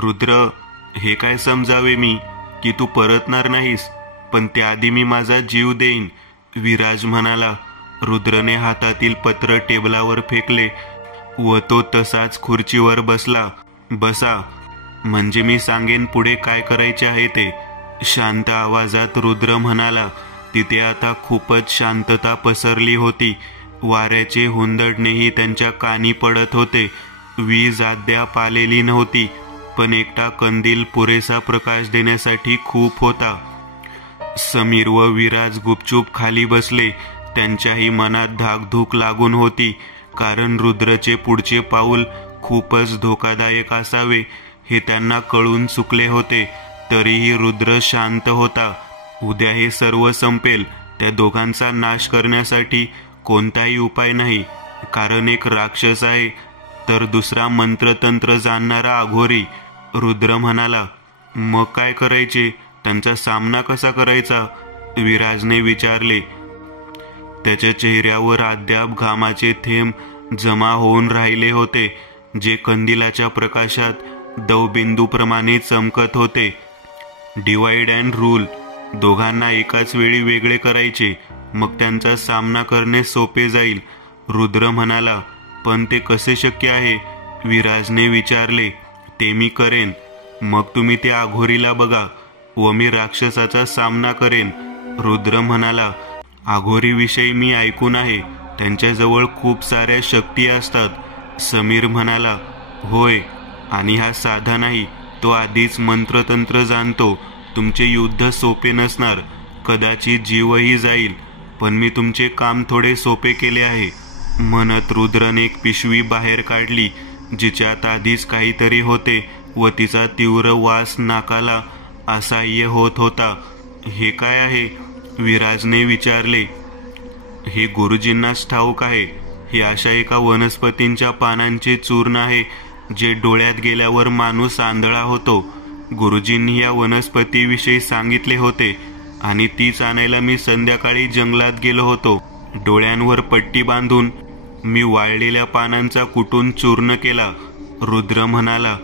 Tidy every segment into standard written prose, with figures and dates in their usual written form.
रुद्र, हे काय समजावे मी की तू परतणार नाहीस, पण त्याआधी मी माझा जीव देईन, विराज म्हणाला. रुद्रने हातातील पत्र टेबलावर फेकले व तो तसाच खुर्चीवर बसला. बसा, म्हणजे मी सांगेन पुढे काय करायचे आहे ते, शांत आवाजात रुद्र म्हणाला. तिथे आता खूपच शांतता पसरली होती. वाऱ्याचे हुंदडणेही त्यांच्या कानी पडत होते. वीज अद्याप आलेली नव्हती, पण एकटा कंदील पुरेसा प्रकाश देण्यासाठी खूप होता. समीर व विराज गुपचूप खाली बसले. त्यांच्याही मनात धाकधूक लागून होती, कारण रुद्रचे पुढचे पाऊल खूपच धोकादायक असावे हे त्यांना कळून चुकले होते. तरीही रुद्र शांत होता. उद्या हे सर्व संपेल. त्या दोघांचा नाश करण्यासाठी कोणताही उपाय नाही, कारण एक राक्षस आहे तर दुसरा मंत्रतंत्र जाणणारा अघोरी, रुद्र म्हणाला. मग काय करायचे? त्यांचा सामना कसा करायचा? विराजने विचारले. त्याच्या चेहऱ्यावर अद्याप घामाचे थेंब जमा होऊन राहिले होते, जे कंदिलाच्या प्रकाशात दवबिंदूप्रमाणे चमकत होते. Divide and rule. दोघांना एकाच वेळी वेगळे करायचे, मग त्यांचा सामना करणे सोपे जाईल, रुद्र म्हणाला. पण ते कसे शक्य आहे? विराजने विचारले. ते मी करेन. मग तुम्ही त्या अघोरीला बघा व मी राक्षसाचा सामना करेन, रुद्र म्हणाला. अघोरीविषयी मी ऐकून आहे. त्यांच्याजवळ खूप साऱ्या शक्ती असतात, समीर म्हणाला. होय, आणि हा साधा नाही. तो आधीच मंत्रतंत्र जाणतो. तुमचे युद्ध सोपे नसणार, कदाचित जीवही जाईल, पण मी तुमचे काम थोडे सोपे केले आहे, म्हणत रुद्रने एक पिशवी बाहेर काढली, जिच्यात आधीच काहीतरी होते व तिचा तीव्र वास नाकाला असह्य होत होता. हे काय आहे? विराजने विचारले. हे गुरुजींनाच ठाऊक आहे. हे अशा एका वनस्पतींच्या पानांचे चूर्ण आहे, जे डोळ्यात गेल्यावर माणूस आंधळा होतो. गुरुजींनी या वनस्पतीविषयी सांगितले होते आणि तीच आणायला मी संध्याकाळी जंगलात गेलो होतो. डोळ्यांवर पट्टी बांधून मी वाळलेल्या पानांचा कुटून चूर्ण केला, रुद्र म्हणाला.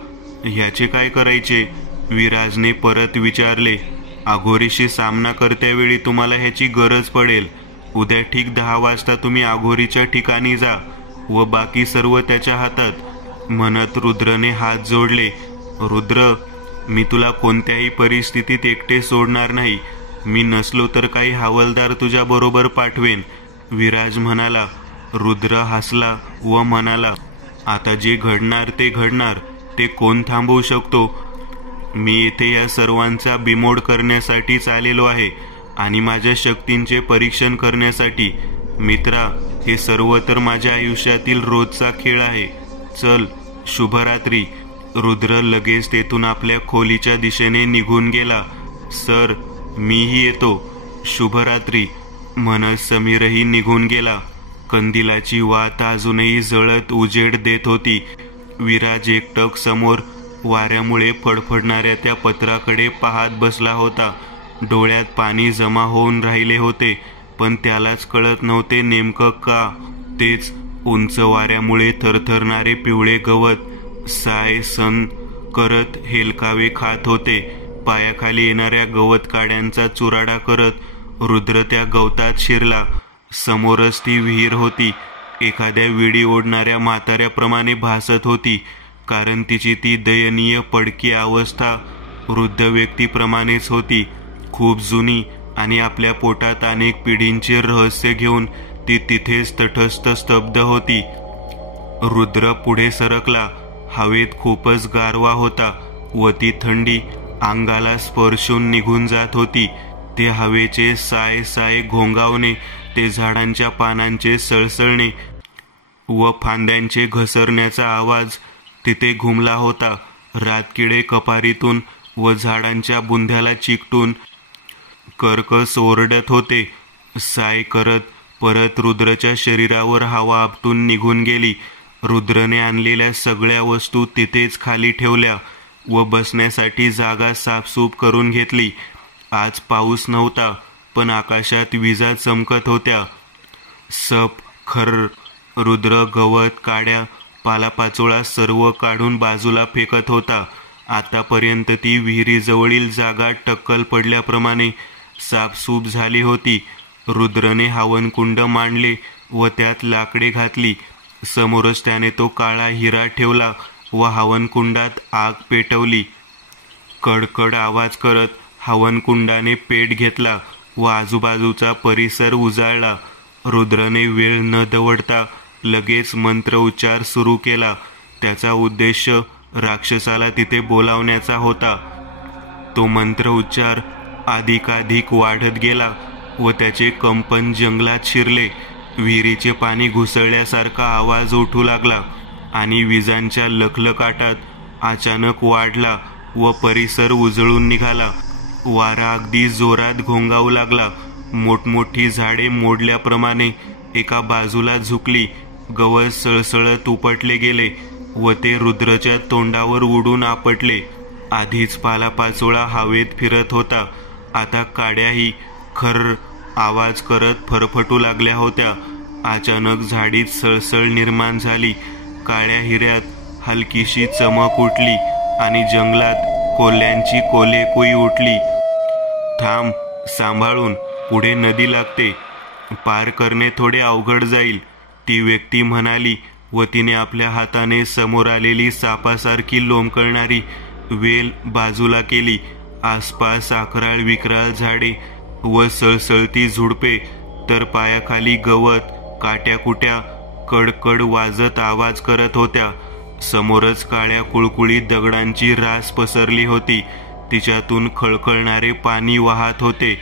ह्याचे काय करायचे? विराजने परत विचारले. अघोरीशी सामना करत्यावेळी तुम्हाला ह्याची गरज पडेल. उद्या ठीक 10 वाजता तुम्ही अघोरीच्या ठिकाणी जा व बाकी सर्व त्याच्या हातात, म्हणत रुद्रने हात जोडले. रुद्र, मी तुला कोणत्याही परिस्थितीत एकटे सोडणार नाही. मी नसलो तर काही हवालदार तुझ्या बरोबर पाठवेन, विराज म्हणाला. रुद्र हसला व म्हणाला. आता जे घडणार ते घडणार. ते कोण थांबवू शकतो? मी येथे या सर्वांचा बिमोड करण्यासाठीच आलेलो आहे आणि माझ्या शक्तींचे परीक्षण करण्यासाठी. मित्रा, हे सर्व तर माझ्या आयुष्यातील रोजचा खेळ आहे. चल, शुभरात्री. रुद्र लगेच तेथून आपल्या खोलीच्या दिशेने निघून गेला. सर, मीही येतो. शुभरात्री, म्हणत समीरही निघून गेला. कंदिलाची वात अजूनही जळत उजेड देत होती. विराज एकटक समोर वाऱ्यामुळे फडफडणाऱ्या त्या पत्राकडे पाहत बसला होता. डोळ्यात पाणी जमा होऊन राहिले होते, पण त्यालाच कळत नव्हते नेमकं का. तेच उंच वाऱ्यामुळे थरथरणारे पिवळे गवत साय सन करत हेलकावे खात होते. पायाखाली येणाऱ्या गवत काड्यांचा चुराडा करत रुद्र त्या गवतात शिरला. समोरच ती विहीर होती. एखाद्या विडी ओढणाऱ्या म्हाताऱ्याप्रमाणे भासत होती, कारण तिची ती दयनीय पडकी अवस्था वृद्ध व्यक्तीप्रमाणेच होती. खूप जुनी, आणि आपल्या पोटात अनेक पिढींचे रहस्य घेऊन ती तिथेच तटस्थ स्तब्ध होती. रुद्र पुढे सरकला. हवेत खूपच गारवा होता व ती थंडी अंगाला स्पर्शून निघून जात होती. ते हवेचे साय साय घोंगावणे, ते झाडांच्या पानांचे सळसळणे व फांद्यांचे घसरण्याचा आवाज तिथे घुमला होता. रातकिडे कपारीतून व झाडांच्या बुंध्याला चिकटून कर्कस ओरडत होते. साय करत परत रुद्रच्या शरीरावर हवा आपटून निघून गेली. रुद्रने आणलेल्या सगळ्या वस्तू तिथेच खाली ठेवल्या व बसण्यासाठी जागा साफसूफ करून घेतली. आज पाऊस नव्हता, पण आकाशात विजा चमकत होत्या. सप खर्र. रुद्र गवत, काड्या, पालापाचोळा सर्व काढून बाजूला फेकत होता. आतापर्यंत ती विहिरीजवळील जागा टक्कल पडल्याप्रमाणे साफसूफ झाली होती. रुद्रने हवनकुंड मांडले व त्यात लाकडे घातली. समोरच त्याने तो काळा हिरा ठेवला व हवनकुंडात आग पेटवली. कडकड आवाज करत हवनकुंडाने पेट घेतला व आजूबाजूचा परिसर उजाळला. रुद्रने वेळ न दवडता लगेच मंत्र उच्चार सुरू केला. त्याचा उद्देश राक्षसाला तिथे बोलावण्याचा होता. तो मंत्र उच्चार अधिकाधिक वाढत गेला व त्याचे कंपन जंगलात शिरले. विहिरीचे पाणी घुसळल्यासारखा आवाज उठू लागला आणि विजांच्या लखलखाटात अचानक वाढला व परिसर उजळून निघाला. वारा अगदी जोरात घोंगावू लागला. मोठमोठी झाडे मोडल्याप्रमाणे एका बाजूला झुकली. गवत सळसळत उपटले गेले व ते रुद्रच्या तोंडावर उडून आपटले. आधीच पालापाचोळा हवेत फिरत होता. आता काड्याही खर्र आवाज करत फरफटू लागल्या होत्या. अचानक झाडीत सळसळ निर्माण झाली. काळ्या हिऱ्यात हलकीशी चमक उठली आणि जंगलात कोल्ह्यांची कोल्हेकुई उठली. थांब, सांभाळून, पुढे नदी लागते, पार करणे थोडे अवघड जाईल, ती व्यक्ती म्हणाली व तिने आपल्या हाताने समोर आलेली सापासारखी लोंबकळणारी वेल बाजूला केली. आसपास अकराळ विक्राळ झाडे व सळसळती झुडपे, तर पायाखाली गवत, काट्याकुट्या कडकड वाजत आवाज करत होत्या. समोरच काळ्या कुळकुळीत दगडांची रास पसरली होती. तिच्यातून खळखळणारे पाणी वाहत होते.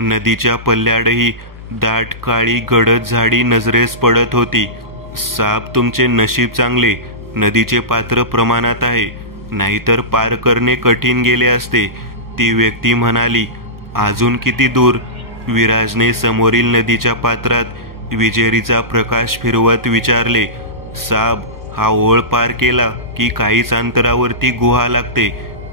नदीच्या पल्ल्याडही दाट काळी गडद झाडी नजरेस पडत होती. साप, तुमचे नशीब चांगले, नदीचे पात्र प्रमाणात आहे, नाहीतर पार करणे कठीण गेले असते, ती व्यक्ती म्हणाली. अजून किती दूर? विराजने समोरील नदीच्या पात्रात विजेरीचा प्रकाश फिरवत विचारले. साब, हा ओळ पार केला की काहीच अंतरावरती गुहा लागते.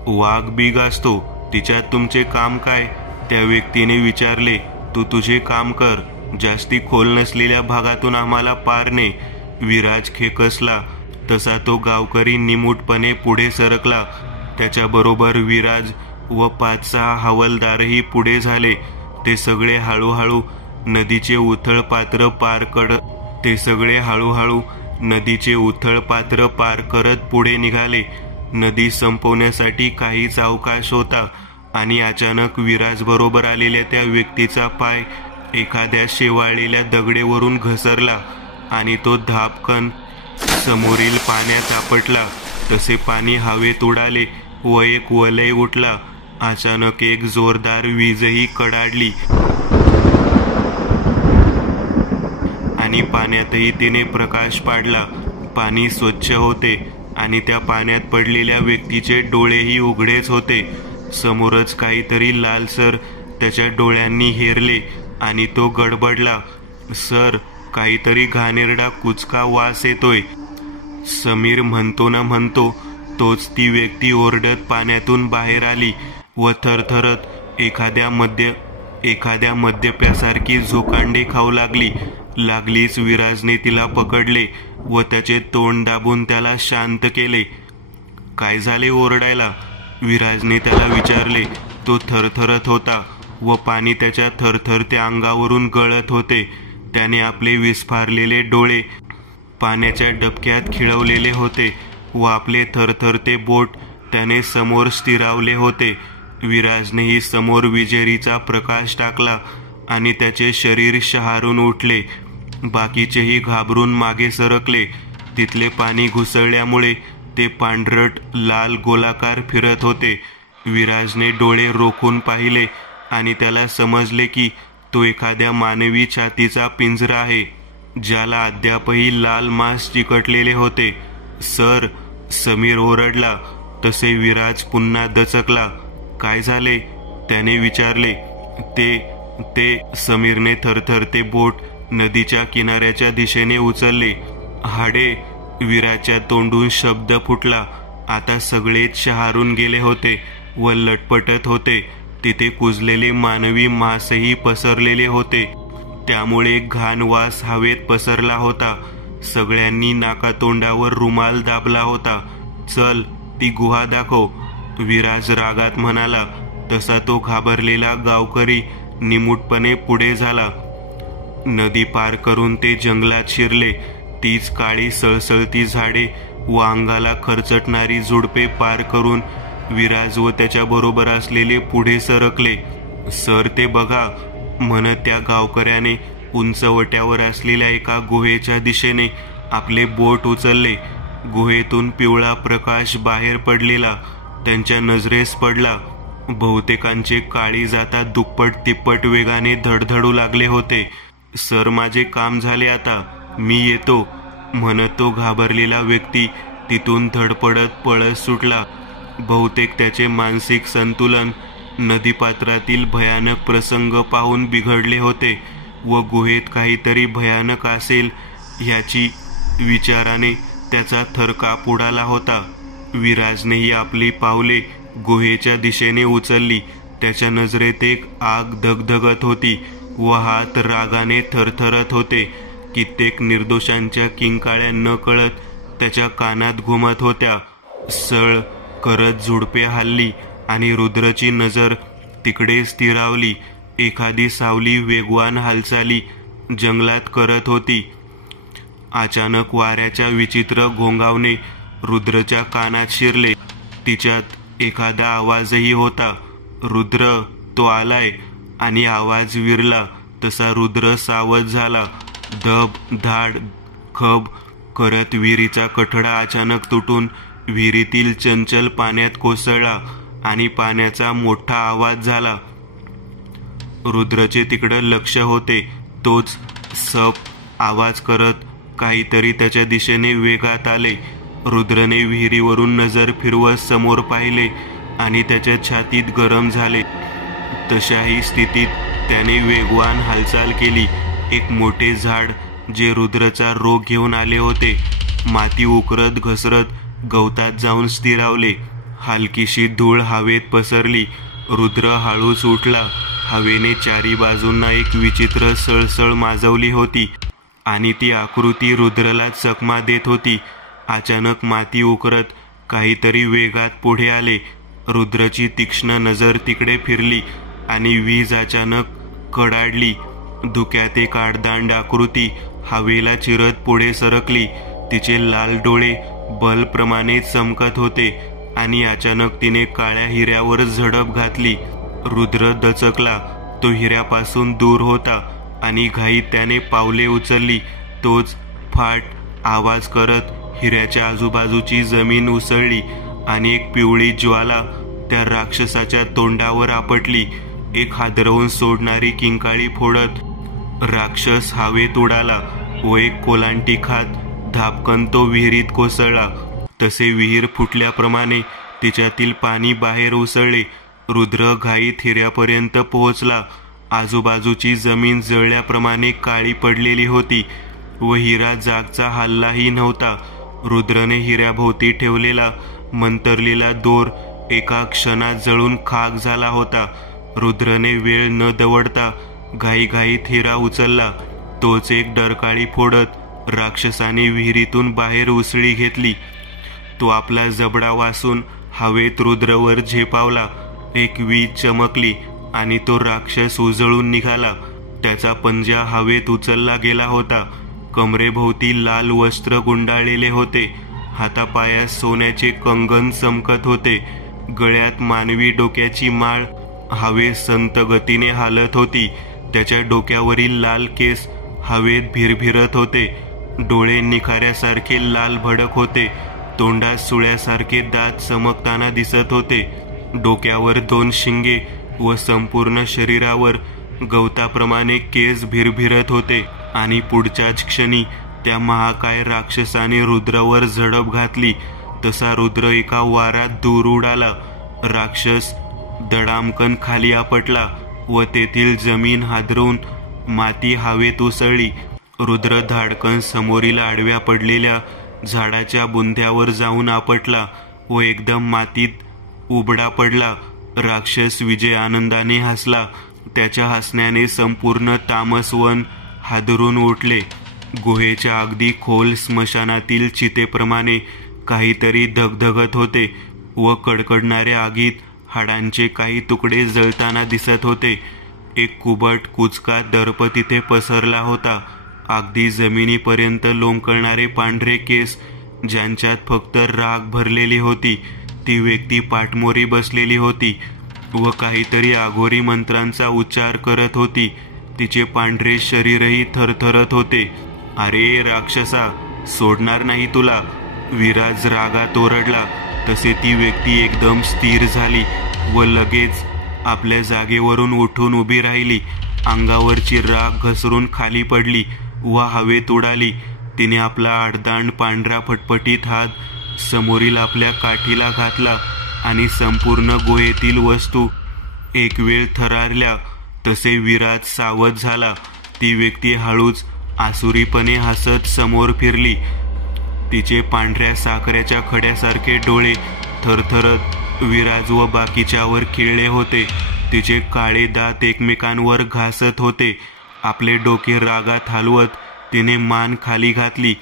वाघ बिग असतो, तिच्यात तुमचे काम काय? त्या व्यक्तीने विचारले. तू तुझे काम कर, जास्ती खोल नसलेल्या भागातून आम्हाला पार ने. विराज खेकसला तसा तो गावकरी निमूटपणे पुढे सरकला. त्याच्याबरोबर विराज व 5-6 हवालदारही पुढे झाले. ते सगळे हळूहळू नदीचे उथळ पात्र पार करत पुढे निघाले. नदी संपवण्यासाठी काहीच अवकाश होता आणि अचानक विराज बरोबर आलेल्या त्या व्यक्तीचा पाय एखाद्या शेवाळलेल्या दगडेवरून घसरला आणि तो धापकन समोरील पाण्यात आपटला. तसे पाणी हवेत उडाले व एक वलय उठला. अचानक एक जोरदार वीजही कडाडली आणि पाण्यातही तिने प्रकाश पाडला. पाणी स्वच्छ होते आणि त्या पाण्यात पडलेल्या व्यक्तीचे डोळेही उघडेच होते. समोरच काहीतरी लालसर त्याच्या डोळ्यांनी हेरले आणि तो गडबडला. सर, काहीतरी घाणेरडा कुचका वास येतोय. समीर म्हणतो ना म्हणतो तोच ती व्यक्ती ओरडत पाण्यातून बाहेर आली व थरथरत एखाद्या मद्यप्यासारखी झोकांडे खाऊ लागलीच विराजने तिला पकडले व त्याचे तोंड दाबून त्याला शांत केले. काय झाले ओरडायला? विराजने त्याला विचारले. तो थरथरत होता व पाणी त्याच्या थरथरत्या अंगावरून गळत होते. त्याने आपले विस्फारलेले डोळे पाण्याच्या डबक्यात खिळवलेले होते व आपले थरथरते बोट त्याने समोर स्थिरावले होते. विराजनेही समोर विजेरीचा प्रकाश टाकला आणि त्याचे शरीर शहारून उठले. बाकीचेही घाबरून मागे सरकले. तिथले पाणी घुसळल्यामुळे ते पांढरट लाल गोलाकार फिरत होते. विराजने डोळे रोखून पाहिले आणि त्याला समजले की तो एखाद्या मानवी छातीचा पिंजरा आहे, ज्याला अद्यापही लाल मांस चिकटलेले होते. सर, समीर ओरडला. तसे विराज पुन्हा दचकला. काय झाले? त्याने विचारले. ते समीरने थरथरते बोट नदीच्या किनाऱ्याच्या दिशेने उचलले. हाडे, विराजच्या तोंडून शब्द फुटला. आता सगळेच शहारून गेले होते व लटपटत होते. तिथे कुजलेले मानवी मांसही पसरलेले होते, त्यामुळे घाण वास हवेत पसरला होता. सगळ्यांनी नाकातोंडावर रुमाल दाबला होता. चल, ती गुहा दाखव. विराज रागात म्हणाला. तसा तो घाबरलेला गावकरी निमूटपणे पुढे झाला. नदी पार करून ते जंगलात शिरले. तीच काळी सळसळती झाडे व अंगाला खरचटणारी झुडपे पार करून विराज व त्याच्या बरोबर असलेले पुढे सरकले. सर ते बघा, म्हणत त्या गावकऱ्याने उंचवट्यावर असलेल्या एका गुहेच्या दिशेने आपले बोट उचलले. गुहेतून पिवळा प्रकाश बाहेर पडलेला त्यांच्या नजरेस पडला. बहुतेकांचे काळीज आता दुप्पट तिप्पट वेगाने धडधडू लागले होते. सर माझे काम झाले आता, मी येतो, म्हणत तो घाबरलेला व्यक्ती तिथून धडपडत पळत सुटला. बहुतेक त्याचे मानसिक संतुलन नदीपात्रातील भयानक प्रसंग पाहून बिघडले होते व गुहेत काहीतरी भयानक असेल ह्याची विचाराने त्याचा थरकाप उडाला होता. विराजनेही आपली पावले गुहेच्या दिशेने उचलली. त्याच्या नजरेत एक आग धगधगत होती व हात रागाने थरथरत होते. कित्येक निर्दोषांच्या किंकाळ्या न कळत त्याच्या कानात घुमत होत्या. सळ करत झुडपे हल्ली आणि रुद्रची नजर तिकडे स्थिरावली. एखादी सावली वेगवान हालचाली जंगलात करत होती. अचानक वाऱ्याच्या विचित्र घोंगावणे रुद्रच्या कानात शिरले. तिच्यात एखादा आवाजही होता. रुद्र, तो आलाय. आणि आवाज विरला तसा रुद्र सावध झाला. धब धाड खब करत विहिरीचा कठडा अचानक तुटून विहिरीतील चंचल पाण्यात कोसळला आणि पाण्याचा मोठा आवाज झाला. रुद्रचे तिकडं लक्ष होते. तोच सप आवाज करत काहीतरी त्याच्या दिशेने वेगात आले. रुद्रने विहिरीवरून नजर फिरवत समोर पाहिले आणि त्याच्या छातीत गरम झाले. तशाही स्थितीत त्याने वेगवान हालचाल केली. एक मोठे झाड जे रुद्रचा रोग घेऊन आले होते माती उकरत घसरत गवतात जाऊन स्थिरावले. हलकीशी धूळ हवेत पसरली. रुद्र हळूच उठला. हवेने चारी बाजूंना एक विचित्र सळसळ माजवली होती आणि ती आकृती रुद्रला चकमा देत होती. अचानक माती उकरत काहीतरी वेगात पुढे आले. रुद्रची तीक्ष्ण नजर तिकडे फिरली आणि वीज अचानक कडाडली. धुक्यात एक आडदांड आकृती हवेला चिरत पुढे सरकली. तिचे लाल डोळे बल्बप्रमाणे चमकत होते आणि अचानक तिने काळ्या हिऱ्यावर झडप घातली. रुद्र दचकला. तो हिऱ्यापासून दूर होता आणि घाईत त्याने पावले उचलली. तोच फाट आवाज करत हिऱ्याच्या आजूबाजूची जमीन उसळली आणि एक पिवळी ज्वाला त्या राक्षसाच्या तोंडावर आपटली. एक हादरवून सोडणारी किंकाळी फोडत राक्षस हवेत उडाला व एक कोलांटी खात धापकन तो विहिरीत कोसळला. तसे विहीर फुटल्याप्रमाणे तिच्यातील पाणी बाहेर उसळले. रुद्र घाईत हिऱ्यापर्यंत पोहोचला. आजूबाजूची जमीन जळल्याप्रमाणे काळी पडलेली होती व हिरा जागचा हल्लाही नव्हता. रुद्रने हिऱ्याभोवती ठेवलेला मंतरलेला दोर एका क्षणात जळून खाक झाला होता. रुद्रने वेळ न दवडता घाईघाईत हिरा उचलला. तोच एक डरकाळी फोडत राक्षसाने विहिरीतून बाहेर उसळी घेतली. तो आपला जबडा वासून हवेत रुद्रवर झेपावला. एक वीज चमकली आणि तो राक्षस उजळून निघाला. त्याचा पंजा हवेत उचलला गेला होता. कमरेभोवती लाल वस्त्र गुंडाळलेले होते. हातापायात सोन्याचे कंगन चमकत होते. गळ्यात मानवी डोक्याची माळ हवेत संत गतीने हालत होती. त्याच्या डोक्यावरील लाल केस हवेत भिरभिरत होते. डोळे निखाऱ्यासारखे लाल भडक होते. तोंडात सुळ्यासारखे दात चमकताना दिसत होते. डोक्यावर 2 शिंगे व संपूर्ण शरीरावर गवताप्रमाणे केस भिरभिरत होते. आणि पुढच्याच क्षणी त्या महाकाय राक्षसाने रुद्रावर झडप घातली. तसा रुद्र एका वारात दूर उडाला. राक्षस दडामकन खाली आपटला व तेथील जमीन हादरून माती हवेत उसळली. रुद्र धाडकन समोरील आडव्या पडलेल्या झाडाच्या बुंध्यावर जाऊन आपटला व एकदम मातीत उबडा पडला. राक्षस विजय आनंदाने हसला. त्याच्या हसण्याने संपूर्ण तामसवन हादरून उठले. गुहेच्या अगदी खोल स्मशानातील चितेप्रमाणे काहीतरी धगधगत होते. व कडकडणाऱ्या आगीत हाडांचे काही तुकडे जळताना दिसत होते. एक कुबट कुचका दर्प तिथे पसरला होता. अगदी जमिनीपर्यंत लोंबकळणारे पांढरे केस, ज्यांच्यात फक्त राख भरलेली होती. ती व्यक्ती पाठमोरी बसलेली होती व काहीतरी आघोरी मंत्रांचा उच्चार करत होती. तिचे पांढरे शरीरही थरथरत होते. अरे राक्षसा, सोडणार नाही तुला, विराज रागात ओरडला. तसे ती व्यक्ती एकदम स्थिर झाली व लगेच आपल्या जागेवरून उठून उभी राहिली. अंगावरची राख घसरून खाली पडली व हवेत उडाली. तिने आपला आडदांड पांढरा फटफटीत हात समोरील आपल्या काठीला घातला आणि संपूर्ण गुहेतील वस्तू एक वेळ थरारल्या. तसे विराज सावध झाला. ती व्यक्ती हळूच आसुरीपणे हसत समोर फिरली. तिचे पांढऱ्या साखरेच्या खड्यासारखे डोळे थरथरत विराज व बाकीच्यावर खिळले होते. तिचे काळे दात एकमेकांवर घासत होते. आपले डोके रागात हलवत तिने मान खाली घातली.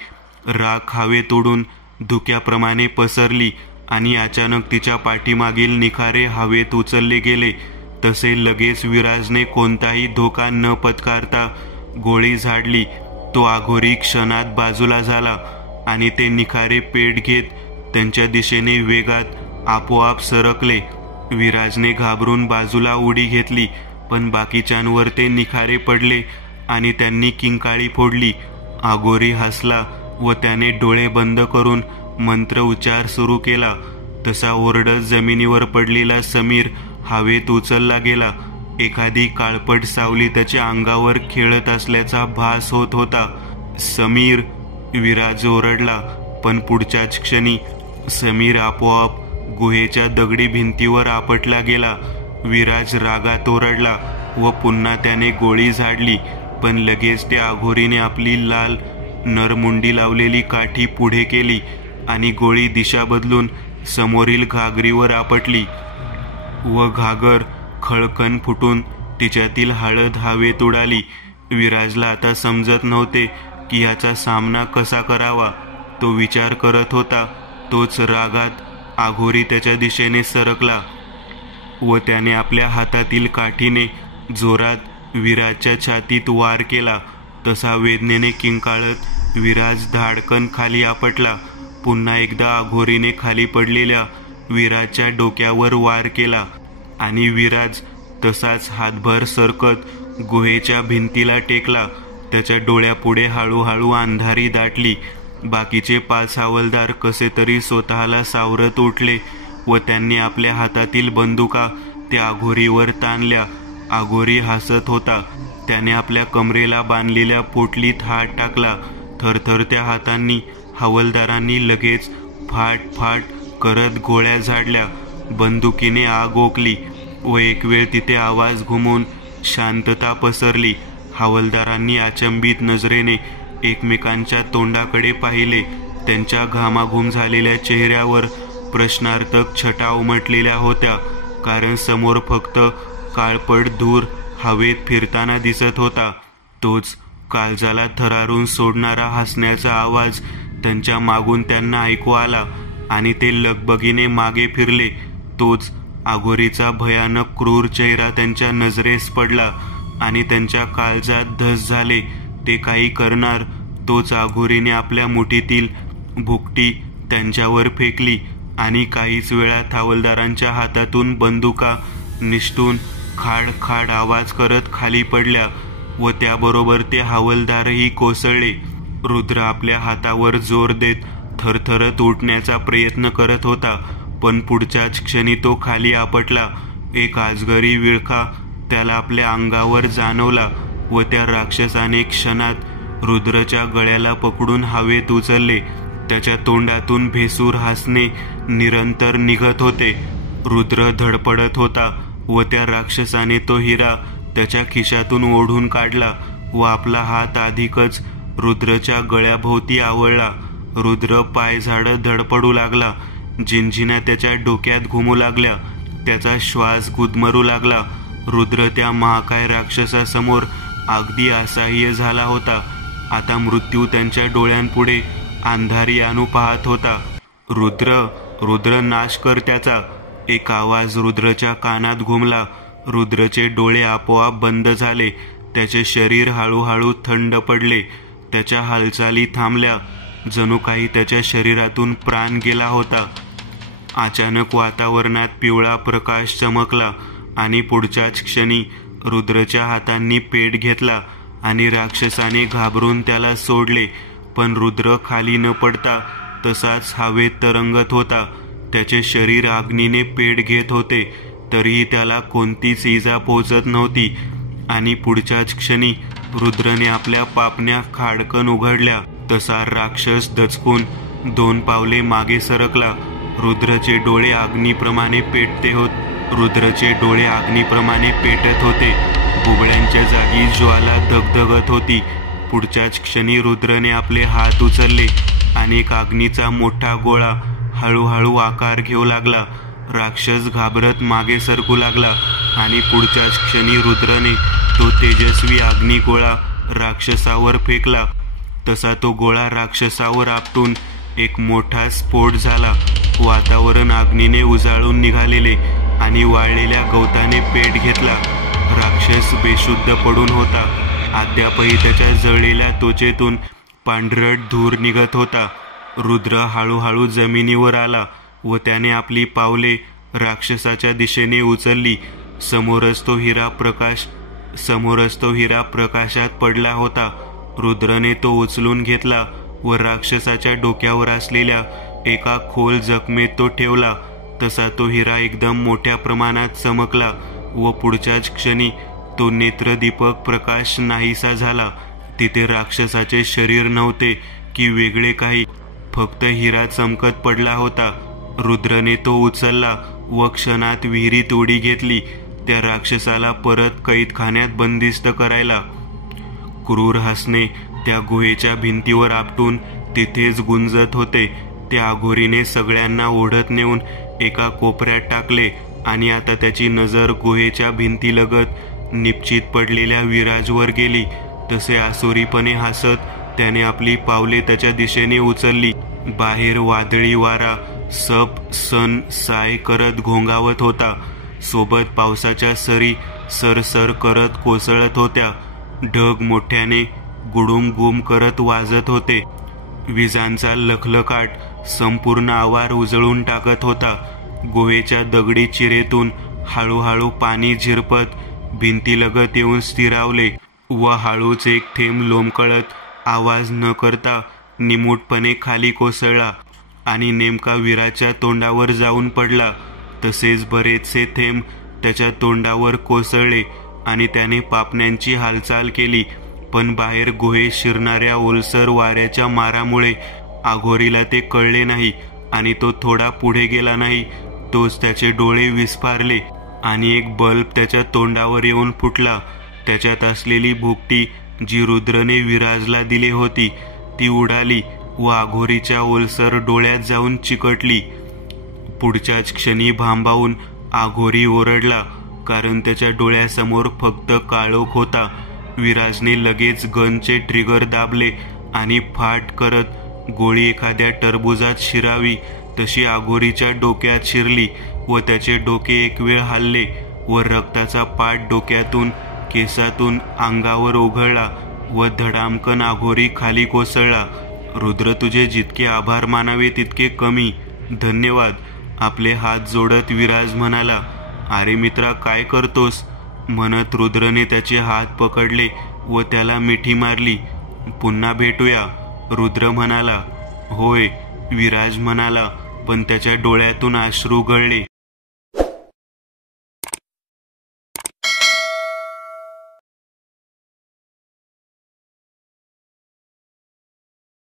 राख हवेत उडून धुक्याप्रमाणे पसरली आणि अचानक तिच्या पाठीमागील निखारे हवेत उचलले गेले. तसे लगेच विराजने कोणताही धोका न पत्करता गोळी झाडली. तो आघोरी क्षणात बाजूला झाला आणि ते निखारे पेट घेत त्यांच्या दिशेने वेगात आपोआप सरकले. विराजने घाबरून बाजूला उडी घेतली, पण बाकीच्यांवर ते निखारे पडले आणि त्यांनी किंकाळी फोडली. आघोरी हसला व त्याने डोळे बंद करून मंत्र उच्चार सुरू केला. तसा ओरडत जमिनीवर पडलेला समीर हवेत उचलला गेला. एखादी काळपट सावली त्याच्या अंगावर खेळत असल्याचा भास होत होता. समीर, विराज ओरडला, पण पुढच्याच क्षणी समीर आपोआप गुहेच्या दगडी भिंतीवर आपटला गेला. विराज रागात ओरडला व पुन्हा त्याने गोळी झाडली, पण लगेच त्या आघोरीने आपली लाल नरमुंडी लावलेली काठी पुढे केली आणि गोळी दिशा बदलून समोरील घागरीवर आपटली व घागर खळकन फुटून तिच्यातील हळद हवेत उडाली. विराजला आता समजत नव्हते की याचा सामना कसा करावा. तो विचार करत होता. तोच रागात आघोरी त्याच्या दिशेने सरकला व त्याने आपल्या हातातील काठीने जोरात विराजच्या छातीत वार केला. तसा वेदनेने किंकाळत विराज धाडकन खाली आपटला. पुन्हा एकदा आघोरीने खाली पडलेल्या विराजच्या डोक्यावर वार केला आणि विराज तसाच हातभर सरकत गुहेच्या भिंतीला टेकला. त्याच्या डोळ्यापुढे हळूहळू अंधारी दाटली. बाकीचे 5 हवालदार कसे तरी स्वतःला सावरत उठले व त्यांनी आपल्या हातातील बंदुका त्या आघोरीवर ताणल्या. आघोरी हसत होता. त्याने आपल्या कमरेला बांधलेल्या पोटलीत हात टाकला. थरथरत्या हातांनी हवालदारांनी लगेच फाट फाट करत गोळ्या झाडल्या. बंदुकीने आग ओकली व एक वेळ तिथे आवाज घुमून शांतता पसरली. हवालदारांनी अचंबित नजरेने एकमेकांच्या तोंडाकडे पाहिले. त्यांच्या घामाघूम झालेल्या चेहऱ्यावर प्रश्नार्थक छटा उमटलेल्या होत्या, कारण समोर फक्त काळपट धूर हवेत फिरताना दिसत होता. तोच काळजाला थरारून सोडणारा हसण्याचा आवाज त्यांच्या मागून त्यांना ऐकू आला आणि ते लगबगीने मागे फिरले. तोच आघोरीचा भयानक क्रूर चेहरा त्यांच्या नजरेस पडला आणि त्यांच्या काळजात धस झाले. ते काही करणार. तोच आघोरीने आपल्या मुठीतील भुकटी त्यांच्यावर फेकली आणि काहीच वेळात हवालदारांच्या हातातून बंदुका निसटून खाड खाड आवाज करत खाली पडल्या व त्याबरोबर ते हवालदारही कोसळले. रुद्र आपल्या हातावर जोर देत थरथरत उठण्याचा प्रयत्न करत होता, पण पुढच्याच क्षणी तो खाली आपटला. एक अजगरी विळखा त्याला आपल्या अंगावर जाणवला व त्या राक्षसाने क्षणात रुद्रच्या गळ्याला पकडून हवेत उचलले. त्याच्या तोंडातून भेसूर हसणे निरंतर निघत होते. रुद्र धडपडत होता व त्या राक्षसाने तो हिरा त्याच्या खिशातून ओढून काढला व आपला हात अधिकच रुद्रच्या गळ्याभोवती आवळला. रुद्र पाय झाडत धडपडू लागला. झिंझिण्या त्याच्या डोक्यात घुमू लागल्या. त्याचा श्वास गुदमरू लागला. रुद्र त्या महाकाय राक्षसासमोर अगदी असहाय्य झाला होता. आता मृत्यू त्यांच्या डोळ्यांपुढे अंधारी आणू पाहत होता. रुद्र, रुद्र नाश कर त्याचा. एक आवाज रुद्रच्या कानात घुमला. रुद्रचे डोळे आपोआप बंद झाले. त्याचे शरीर हळूहळू थंड पडले. त्याच्या हालचाली थांबल्या. जणू काही त्याच्या शरीरातून प्राण गेला होता. अचानक वातावरणात पिवळा प्रकाश चमकला आणि पुढच्याच क्षणी रुद्रच्या हातांनी पेट घेतला आणि राक्षसाने घाबरून त्याला सोडले. पण रुद्र खाली न पडता तसाच हवेत तरंगत होता. त्याचे शरीर अग्नीने पेट घेत होते, तरीही त्याला कोणतीच इजा पोहोचत नव्हती. आणि पुढच्याच क्षणी रुद्रने आपल्या पापण्या खाडकन उघडल्या. तसा राक्षस दचकून 2 पावले मागे सरकला. रुद्रचे डोळे अग्नीप्रमाणे पेटत होते. बुबळ्यांच्या जागी ज्वाला धगधगत होती. पुढच्याच क्षणी रुद्रने आपले हात उचलले आणि एक अग्नीचा मोठा गोळा हळूहळू आकार घेऊ लागला. राक्षस घाबरत मागे सरकू लागला आणि पुढच्याच क्षणी रुद्रने तो तेजस्वी अग्निगोळा राक्षसावर फेकला. तसा तो गोळा राक्षसावर आपटून एक मोठा स्फोट झाला. वातावरण अग्नीने उजाळून निघालेले आणि वाळलेल्या गवताने पेट घेतला. राक्षस बेशुद्ध पडून होता. अद्यापही त्याच्या जळलेल्या त्वचेतून पांढरट धूर निघत होता. रुद्र हळूहळू जमिनीवर आला व त्याने आपली पावले राक्षसाच्या दिशेने उचलली. समोरच तो हिरा प्रकाशात पडला होता. रुद्रने तो उचलून घेतला व राक्षसाच्या डोक्यावर असलेल्या एका खोल जखमेत तो ठेवला. तसा तो हिरा एकदम मोठ्या प्रमाणात चमकला व पुढच्याच क्षणी तो नेत्रदीपक प्रकाश नाहीसा झाला. तिथे राक्षसाचे शरीर नव्हते की वेगळे काही, फक्त हिरा चमकत पडला होता. रुद्रने तो उचलला व क्षणात विहिरीत उडी घेतली, त्या राक्षसाला परत कैदखान्यात बंदिस्त करायला. क्रूर हसणे त्या गुहेच्या भिंतीवर आपटून तिथेच गुंजत होते. त्या अघोरीने सगळ्यांना ओढत नेऊन एका कोपऱ्यात टाकले आणि आता त्याची नजर गुहेच्या भिंतीलगत निपचित पडलेल्या विराजवर गेली. तसे आसुरीपणे हसत त्याने आपली पावले त्याच्या दिशेने उचलली. बाहेर वादळी वारा सप सन साय करत घोंगावत होता. सोबत पावसाच्या सरी सरसर करत कोसळत होत्या. ढग मोठ्याने गुडुम गुम करत वाजत होते. विजांचा लखलखाट संपूर्ण आवार उजळून टाकत होता. गुहेच्या दगडी चिरेतून हळूहळू पाणी झिरपत भिंतीलगत येऊन स्थिरावले व हळूच एक थेंब लोंबकळत आवाज न करता निमूटपणे खाली कोसळला आणि नेमका वीराच्या तोंडावर जाऊन पडला. तसेच बरेचसे थेंब त्याच्या तोंडावर कोसळले आणि त्याने पापण्यांची हालचाल केली. पण बाहेर गुहेत शिरणाऱ्या ओलसर वाऱ्याच्या मारामुळे अघोरीला ते कळले नाही आणि तो थोडा पुढे गेला नाही. तोच त्याचे डोळे विस्फारले आणि एक बल्ब त्याच्या तोंडावर येऊन फुटला. त्याच्यात असलेली भुकटी जी रुद्रने विराजला दिली होती ती उडाली व अघोरीच्या ओलसर डोळ्यात जाऊन चिकटली. पुढच्याच क्षणी भांबावून अघोरी ओरडला, कारण त्याच्या डोळ्यासमोर फक्त काळोख होता. विराजने लगेच गनचे ट्रिगर दाबले आणि फाट करत गोळी एखाद्या टरबुजात शिरावी तशी अघोरीच्या डोक्यात शिरली व त्याचे डोके एक वेळ हलले व रक्ताचा पाट डोक्यातून केसातून अंगावर ओघळला व धडामकन अघोरी खाली कोसळला. रुद्र, तुझे जितके आभार मानावे तितके कमी. धन्यवाद. आपले हात जोडत विराज म्हणाला. अरे मित्रा, काय करतोस? म्हणत रुद्रने त्याचे हात पकडले व त्याला मिठी मारली. पुन्हा भेटूया, रुद्र म्हणाला. होय, विराज म्हणाला, पण त्याच्या डोळ्यातून अश्रू गळले.